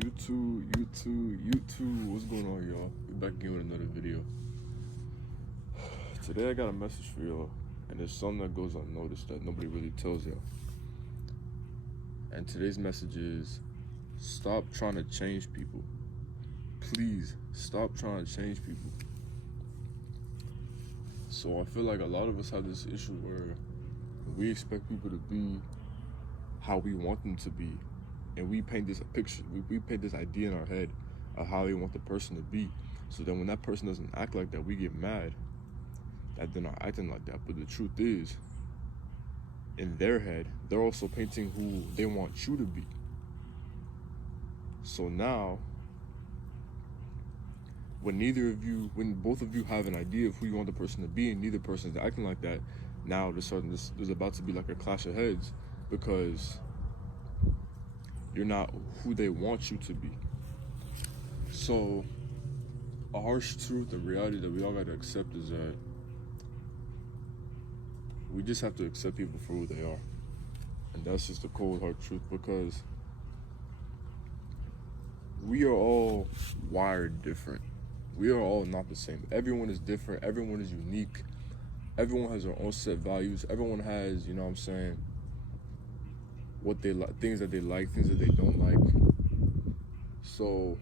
YouTube, what's going on, y'all? We're back again with another video. Today I got a message for y'all, and it's something that goes unnoticed that nobody really tells y'all. And today's message is, stop trying to change people. Please, stop trying to change people. So I feel like a lot of us have this issue where we expect people to be how we want them to be. And we paint this picture, we paint this idea in our head of how we want the person to be. So then when that person doesn't act like that, we get mad that they're not acting like that. But the truth is, in their head, they're also painting who they want you to be. So now, when both of you have an idea of who you want the person to be and neither person is acting like that, now there's about to be like a clash of heads because you're not who they want you to be. So a harsh truth and reality that we all gotta accept is that we just have to accept people for who they are. And that's just the cold hard truth, because we are all wired different. We are all not the same. Everyone is different, everyone is unique, everyone has their own set values, everyone has, you know what I'm saying, what they like, things that they like, things that they don't like. So,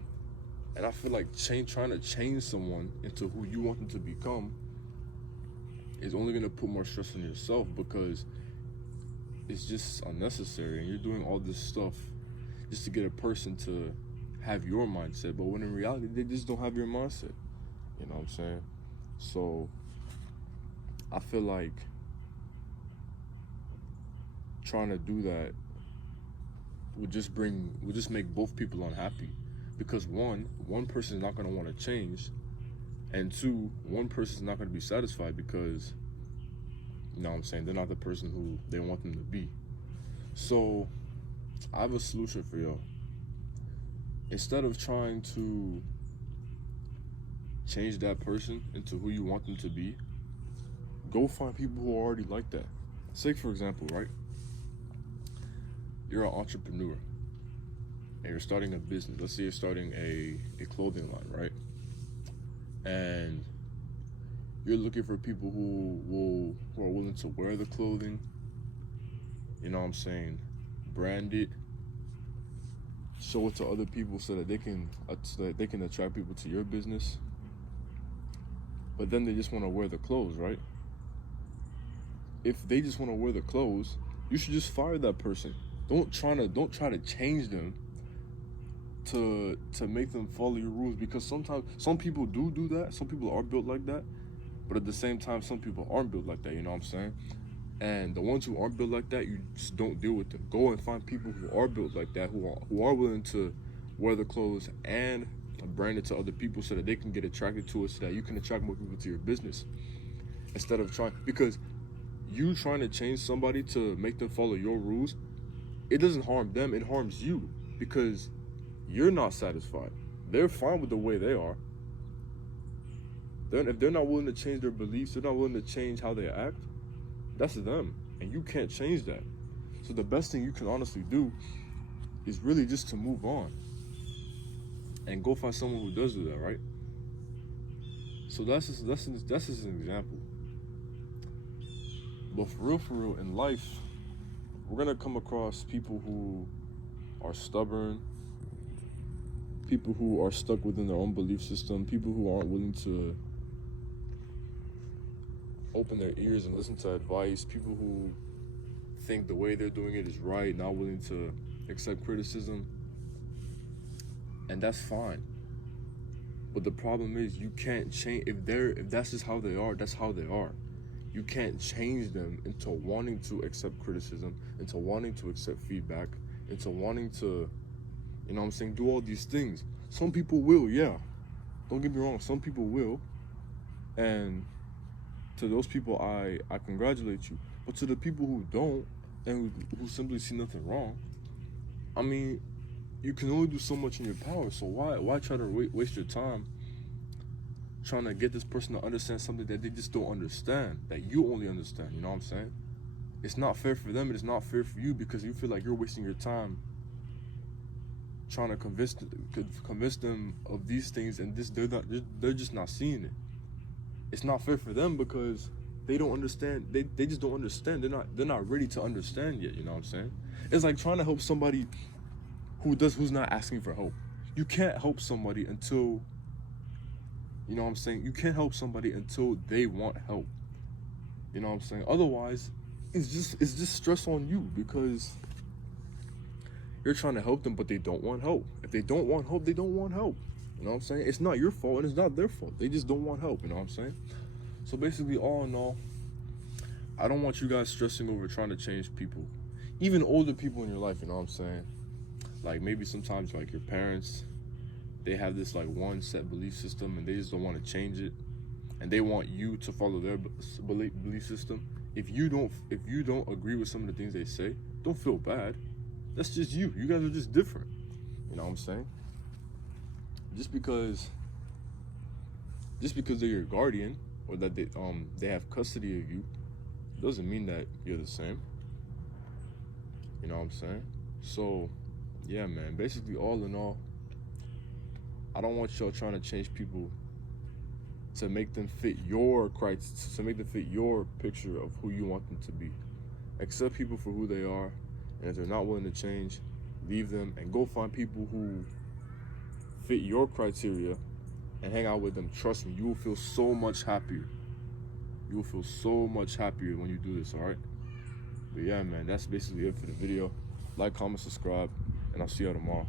and I feel like trying to change someone into who you want them to become is only gonna put more stress on yourself, because it's just unnecessary, and you're doing all this stuff just to get a person to have your mindset, but when in reality they just don't have your mindset. You know what I'm saying? So I feel like trying to do that would just make both people unhappy, because one person is not going to want to change, and two, one person is not going to be satisfied because, you know what I'm saying, they're not the person who they want them to be. So I have a solution for y'all. Instead of trying to change that person into who you want them to be, go find people who are already like that. Say, for example, right? You're an entrepreneur and you're starting a business. Let's say you're starting a clothing line, right? And you're looking for people who are willing to wear the clothing, you know what I'm saying, brand it, show it to other people so that they can attract people to your business. But then they just want to wear the clothes, right? If they just want to wear the clothes, you should just fire that person. Don't try to change them to make them follow your rules, because sometimes some people do that. Some people are built like that, but at the same time, some people aren't built like that. You know what I'm saying? And the ones who aren't built like that, you just don't deal with them. Go and find people who are built like that, who are willing to wear the clothes and brand it to other people so that they can get attracted to it, so that you can attract more people to your business. Instead of because you trying to change somebody to make them follow your rules, it doesn't harm them, it harms you, because you're not satisfied. They're fine with the way they are. If they're not willing to change their beliefs, they're not willing to change how they act, that's them, and you can't change that. So the best thing you can honestly do is really just to move on and go find someone who does do that, right? So that's just an example. But for real, in life, we're gonna come across people who are stubborn, people who are stuck within their own belief system, people who aren't willing to open their ears and listen to advice, people who think the way they're doing it is right, not willing to accept criticism, and that's fine. But the problem is, you can't change if that's just how they are. That's how they are. You can't change them into wanting to accept criticism, into wanting to accept feedback, into wanting to, you know what I'm saying, do all these things. Some people will, yeah. Don't get me wrong, some people will. And to those people, I congratulate you. But to the people who don't, and who simply see nothing wrong, I mean, you can only do so much in your power. So why try to waste your time trying to get this person to understand something that they just don't understand, that you only understand? You know what I'm saying? It's not fair for them, and it's not fair for you, because you feel like you're wasting your time trying to explain something to them that they don't understand. You know what I'm saying? It's not fair for them, and it's not fair for you, because you feel like you're wasting your time trying to explain something to them that they don't understand. You know what I'm saying? It's not fair for them, and it's not fair for you, because you feel like you're wasting your time trying to convince them of these things, and they're just not seeing it. It's not fair for them because they don't understand. They just don't understand. They're not ready to understand yet. You know what I'm saying? It's like trying to help somebody who's not asking for help. You can't help somebody until, you know what I'm saying? You can't help somebody until they want help. You know what I'm saying? Otherwise, it's just stress on you because you're trying to help them, but they don't want help. If they don't want help, they don't want help. You know what I'm saying? It's not your fault and it's not their fault. They just don't want help. You know what I'm saying? So basically, all in all, I don't want you guys stressing over trying to change people, even older people in your life. You know what I'm saying? Like maybe sometimes like your parents, they have this like one set belief system and they just don't want to change it, and they want you to follow their belief system. If you don't agree with some of the things they say, don't feel bad. That's just you. You guys are just different. You know what I'm saying? Just because they're your guardian or that they have custody of you doesn't mean that you're the same. You know what I'm saying? So yeah, man, basically all in all, I don't want y'all trying to change people to make them fit your picture of who you want them to be. Accept people for who they are, and if they're not willing to change, leave them and go find people who fit your criteria and hang out with them. Trust me, you will feel so much happier. You will feel so much happier when you do this, all right? But yeah, man, that's basically it for the video. Like, comment, subscribe, and I'll see y'all tomorrow.